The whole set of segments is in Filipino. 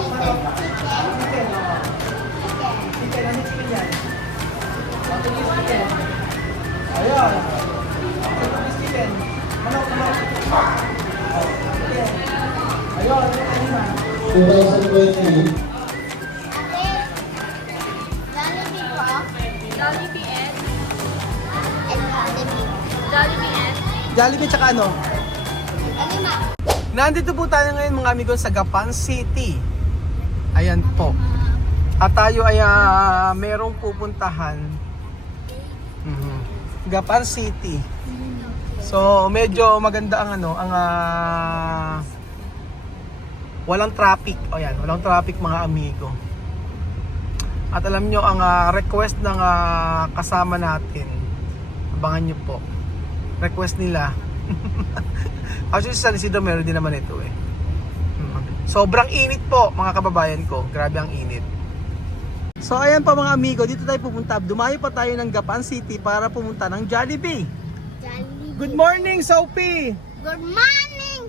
Chicken, oh. Chicken, ano chicken yan? Chicken. Ayun. Chicken. Manok. Oh, chicken. Ayun, yung kanina. 2020. Jollibee po. Jollibee and Jollibee. Jollibee and Jollibee tsaka ano? Alima. Nandito po tayo ngayon mga amigo sa Gapan City. Ayan po. At tayo ay merong pupuntahan. Gapan City. So medyo maganda ang ano, ang walang traffic. O yan, walang traffic mga amigo. At alam nyo ang request ng kasama natin. Abangan nyo po. Request nila. Actually sa San Isidro meron din naman ito eh. Sobrang init po mga kababayan ko. Grabe ang init. So ayan pa mga amigo, dito tayo pupunta. Dumayo pa tayo ng Gapan City para pumunta ng Jollibee. Jollibee. Good morning Sophie! Good morning.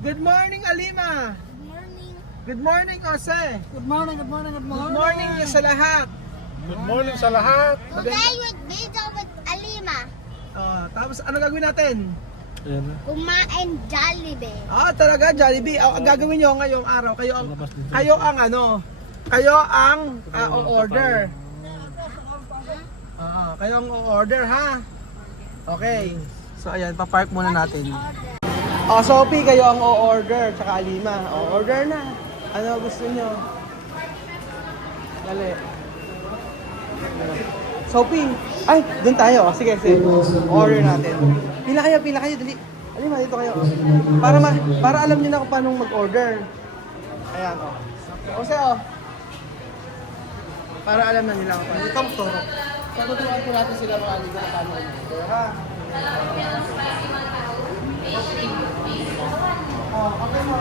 Good morning Alima! Good morning. Good morning Jose! Good morning. Good morning sa lahat! Good morning sa lahat. Today with video with Alima. Tapos ano gagawin natin? Kumain Jollibee. Talaga Jollibee. Ang gagawin nyo ngayong araw, kayo ang o-order. Kayo ang o-order ha. Okay. So ayan, pa-park muna natin. Sophie, kayo ang o-order, tsaka Alima. O-order na. Ano gusto nyo? Dali. Sophie, ay, doon tayo. Sige. Order natin. Pila kayo, dali. Alima, dito kayo. Para alam niyo na kung paano mag-order. Ayan, o. Para alam na nila kung paano. Ito ang turo. So, tuturuan po natin sila mga aligo na paano mag-order, ha? Okay mo.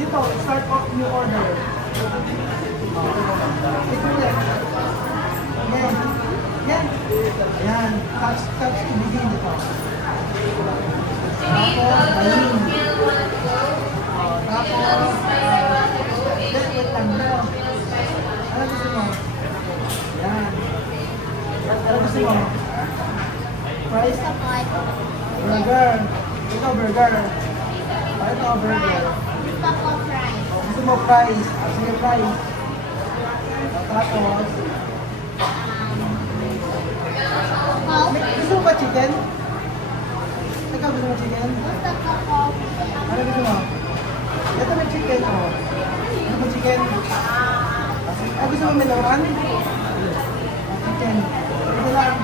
Dito, start off new order. Yan. Ayan. Touch to begin dito. Tapos, balloon. Tapos, wait lang mo. Ano gusto mo? Yan. Ano gusto mo? Fries? Burger. Ito burger. Ito burger. Papa fries. Gusto mo fries? Sige fries. Tapos, gusto mo ba chicken? Ikaw gusto mo chicken? Ano gusto mo? Ito may chicken oh. Gusto mo chicken? Gusto mo may laruan? Chicken. Ito lang.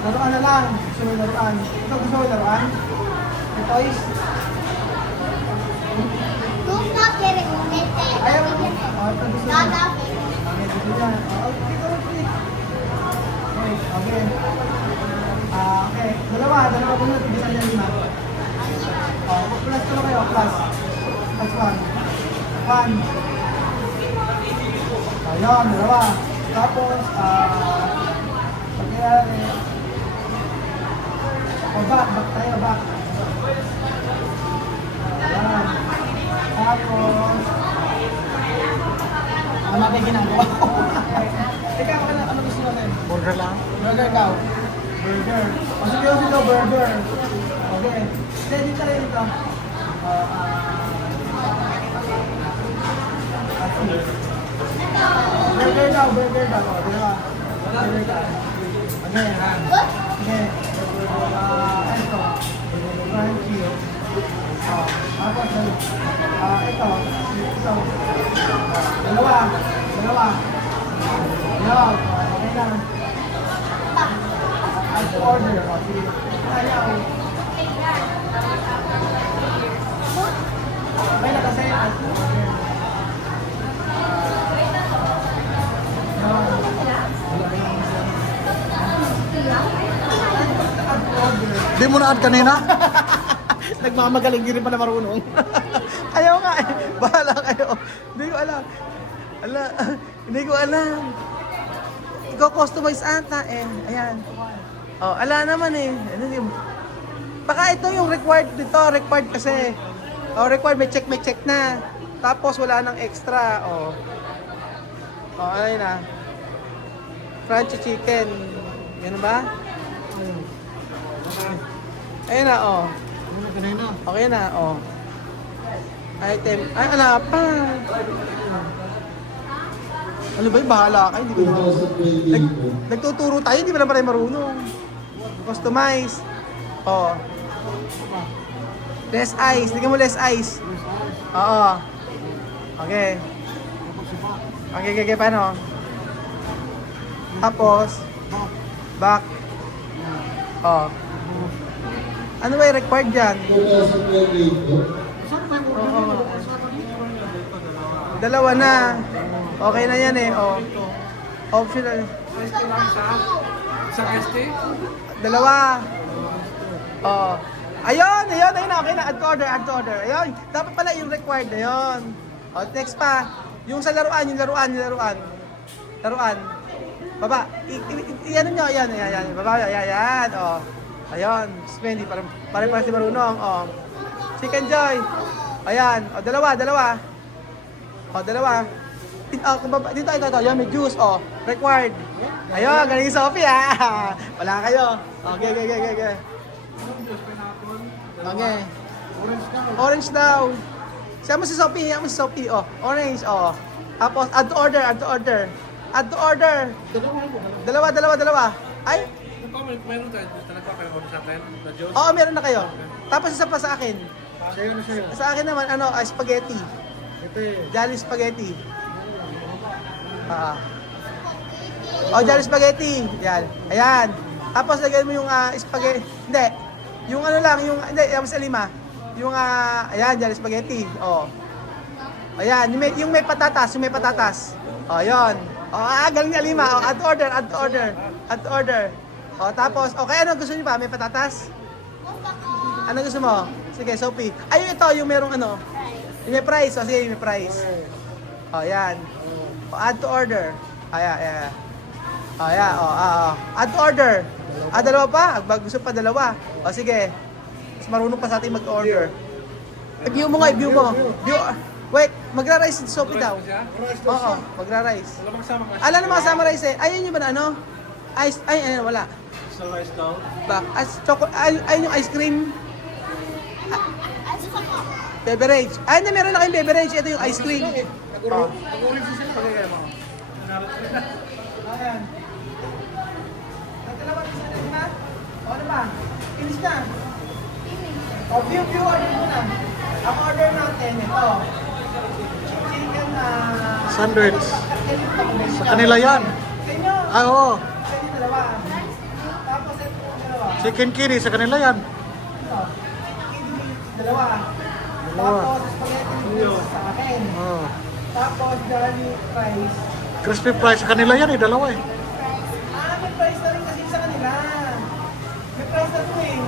Laruan na lang. Gusto mo laruan. Ito gusto mo laruan? May toys? Kung na kere umete. Ayaw mo. Ito gusto mo. Lalaki. Okay, gusto niya. Okay. Okay. Dalawa po na. Tigisan niya 5. Plus ko na kayo. Plus 1. 1. Ayun, dalawa. Tapos, pagkayari. Back tayo, back. Ayan. Tapos, ano kayo ginagawa ko? Ikaw, ano gusto natin? Burger lang. Burger daw. Burger. Sige yung dito, burger. Okay. Then, dito rin ito. Burger daw. O, di ba? Burger daw. Okay, ha? Okay. Ito. Crunchy. Tapos, ito. Dalawa. Ayaw. Okay lang. Order. Sige. Ayaw. Okay na kasi. Di mo na-add kanina? Nagmamagaling din pala marunong. Ayaw nga eh. Bahala kayo. Hindi ko alam. Hindi ko alam. Iko-customize ata eh. Ayan. Ala naman eh. Baka ito yung required dito. Required kasi. Required may check na. Tapos wala nang extra. Oh. Oh, ano yun ah? Crunchy chicken. Yan ba? Ayun na, oh. Okay na, oh. Item. Ay, wala pa. Ano ba yung bahala kayo? Hindi ko naman. 2022. Nagtuturo tayo, hindi pa naman tayo marunong. Customize. Oh. Less ice. Tingnan mo less ice. Oo. Okay. Okay, paano? Tapos, back. Oh. Ano ba yung required dyan? 2022. Oo. Dalawa na. Okay na yan eh. Oh. Optional. Dalawa. Oh. Ayun. Okay na. Add to order. Ayun. Dapat pala yung required na yun. Oh, next pa. Yung sa laruan. Laruan. Baba. Ano nyo? Ayan. Baba. Ayan. Oh. Ayun. Spendy. Parang si marunong. Oh. Chicken Joy. Ayan. O, dalawa. O, dalawa. Dito, ito. Yan, may juice. O, required. Ayun, galing Sophie, ha. Wala kayo. Okay. Okay. Orange daw. Siya mo si Sophie. O, orange. O. Tapos, add to order. Dalawa. Ay? Meron tayo talaga kayo sa akin na Diyos. Oo, meron na kayo. Tapos isa pa sa akin. Sa'yo. Sa akin naman, spaghetti. Ito eh. Jolly spaghetti. Jolly spaghetti. Yan. Ayan. Tapos lagyan mo yung spaghetti. Hindi. Yung yung sa lima. Yung, ayan, jolly spaghetti. Oh. Ayan, yung may patatas. Oh, yun. Galing niya lima. Oh, add to order. Oh, tapos, okay, ano gusto niyo pa? May patatas? Ano gusto mo? Sige, Sophie. Ayun ito, yung merong ano. Yung may price. O, sige, yung may price. O, yan. O, add to order. Ayan. O, yan. O, add to order. Dalawa pa? Gusto pa dalawa. O, sige. Mas marunong pa sa ating mag-order. I-view mo. Wait, magra-rice si Sophie daw. Oo, magra-rice. Wala magsama ka. Alam na makasama rice eh. Ayun yung ba na ano? Ice, wala. Sa rice daw. Ayun yung ice cream. Beverage. Hindi, meron na kayong beverage. Ito yung ice cream. Nag-uring siya sila. Pagkakaya mo. Ayan. Nagdalawa na sila na? O ano ba? Finish na. O, view order mo na. Ang order natin, ito. Chicken, Sandwich. Sa kanila yan. Sa inyo. Oo. Sa inyo dalawa. Tapos ito dalawa. Chicken kiri sa kanila yan. Ito. Dalawa. Tapos spaghetti noodles sa akin. Oo. Tapos jolly fries. Crispy fries sa kanila yan eh. Dalawa eh. May price na rin kasi sa kanila. May price na ito eh.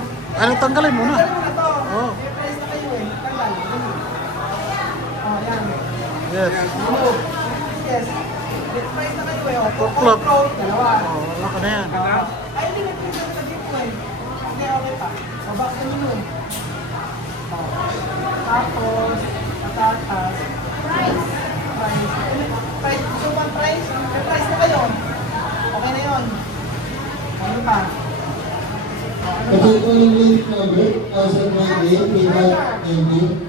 Ano, tanggalin mo na. Tanggalin mo na to. Oo. May price na kayo eh. Tanggal. Yan. Yes. Remove. Yes. May price na kayo eh. Coke Coke club. float, dalawa. Oo, wala ka na yan. Ay, hindi may price na dito eh. Hindi, okay pa. Babak na yun. Tapos, patatas. Price. Price. Gusto mo ang price? May price na kayo. Okay na yun. Ano pa? Kasi ito yung link number, 2028, without ending.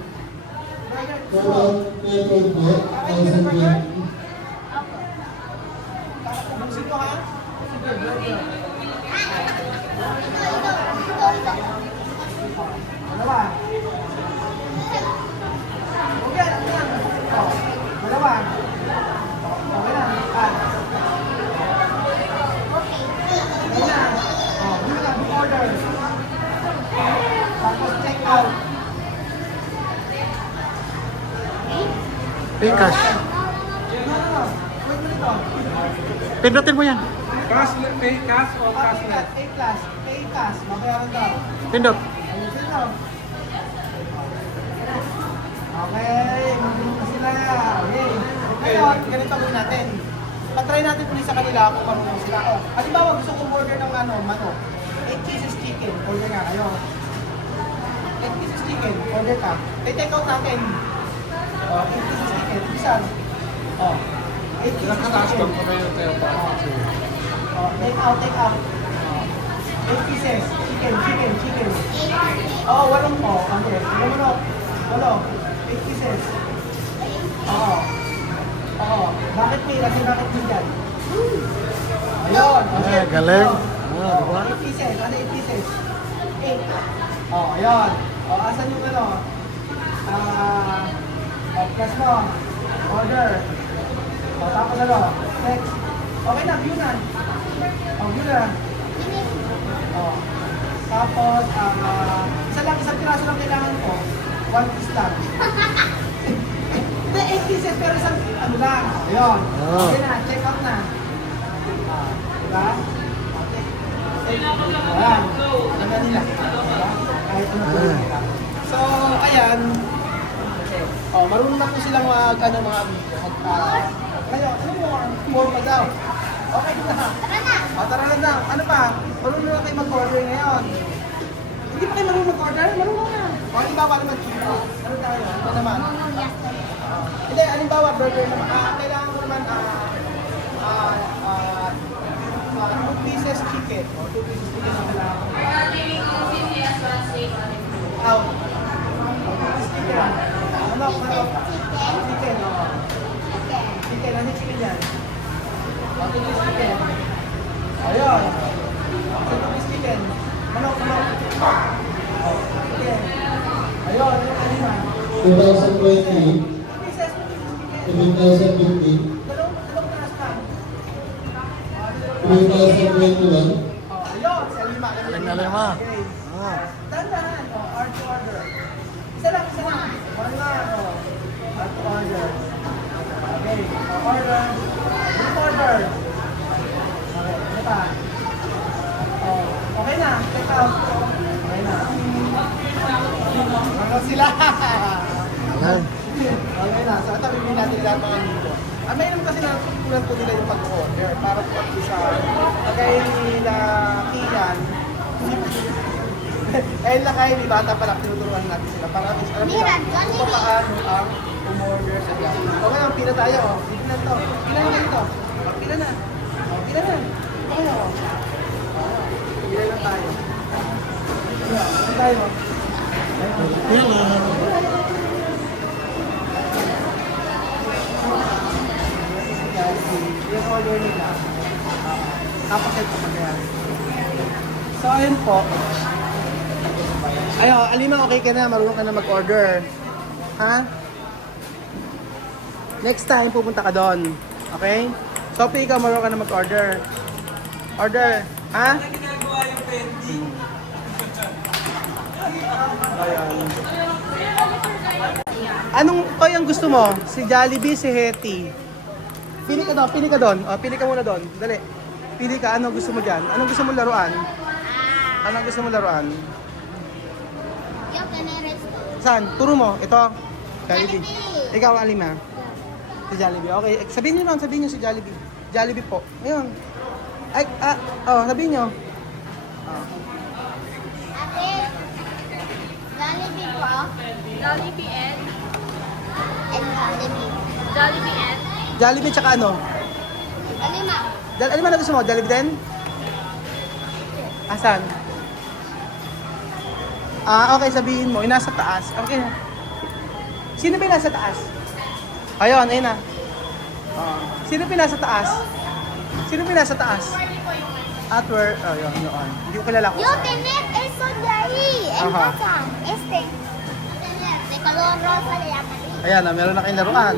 Total payment po, 2020. Sino ka? Dalawa. Okay, ano yan? Dalawa. Okay na. Okay na. Book order. Tapos check out. Pay cash. No. Wait mo nito. Pindutin mo yan. Pay cash o cashless? Pay cash. Mabayaran daw. Pindot. Ayun sila. Okay, magulo na sila. Okay. Ngayon, ganito muna natin. Patry natin ulit sa kanila kung marunong sila. O, halimbawa gusto kong order ng manok. 8 pieces chicken. Order nga kayo. 8 pieces chicken. Order ka. I-take out natin. O, 8 pieces Isan. Oh. 8 pieces Nakataas chicken. lang kami yung tayo pa. Oh, take out, take out. Oh. 8 pieces. Chicken. Oh, walong po. Okay. Walong. Walong. 8 pieces. Oo. Oo. Bakit may? Kasi bakit may dyan? Ayun. Okay. galing. Oh, diba? 8 pieces. Ano 8 pieces? 8. Oh, ayun. Oh, asan yung ano? Oh, plus mo. Order. Oh, tapos ano? Next. Okay na, view na. Oh, view na. Oh. Tapos, isang piraso lang kailangan ko. 1 piece lang. Hindi, 8 pieces pero isang ano lang. Ayun. Oh. Okay na, check out na. Diba? Okay. Ayan. Ano nila? Diba? Kahit ano po nila. So, ayan. Oh, marunong na po silang ano mga amigo. Ngayon, ano more pa daw? Okay na. Tara na. O, tara na daw. Ano pa? Marunong na kayo mag-order ngayon. Hindi pa kayo marunong mag-order? Marunong na. O, halimbawa naman, chico. Ano tayo? Ano naman? Hindi, halimbawa, burger naman. Kailangan mo naman, 2 pieces chicken. O, 2 pieces chicken ang kailangan mo. Out. 2 pieces chicken. Ano? Chicken, o. Chicken, ano chicken yan? O, 2 pieces chicken. Ayun. Sa 2 pieces chicken. Manok. O, chicken. Ayun, yung kanina. 2020, 2 pieces chicken. 2015, Dalawang taas lang. 2021, Oh, ayun, sa lima. Galing na lima. Okay. Ah. Tandaan, order. Isa lang. One lang, order. Okay, order. Group order. Okay, ano pa? Oh, okay na, check out. Okay na. Ano sila? Galing. Okay na, so ito bibili natin lahat mga dito. Mayroon kasi natutunan po nila yung pag-order para po at least sa kagaya nila Kian. Eh lakay, ni bata pa lang tinuturuan natin sila para at least alam nila kung paano ang umorder sa Jollibee. Okay lang, pila tayo. Oh. Pila na to. Pila na ito. Oh, pila na. Oh, pila na. Okay na. Pila lang tayo. Pila tayo. Yung order nila. Tapos ito pa kaya. So ayun po. Ayo, Alima, okay ka na, marunong ka na mag-order. Ha? Next time pupunta ka doon. Okay? Sophie, ikaw marunong ka na mag-order. Order. Ha? Ayan. Anong ang gusto mo? Si Jollibee, si Hetty? Pili ka doon. O, pili ka muna doon. Dali. Pili ka, ano gusto mo dyan? Anong gusto mo laruan? Anong gusto mo laruan? Yung kanares ko. Saan? Turo mo. Ito. Jollibee. Jollibee. Ikaw, Alima. Si Jollibee. Okay. Sabihin niyo si Jollibee. Jollibee po. Ayun. Ay, sabihin niyo. Ate, Jollibee po. Jollibee and Jollibee. Jollibee and Jollibee tsaka ano? Alima. Alima na gusto mo? Jollibee din? Asan? Okay, sabihin mo. Nasa taas. Okay na. Sino ba yung nasa taas? Ayun na. Sino ba yung nasa taas? Sino ba yung nasa taas? At where? Ayun. Hindi ko kilala ko. Yo tenés eso de ahí. En Ajá. casa. De color rosa le llaman. Ayan, meron na kayong laruan.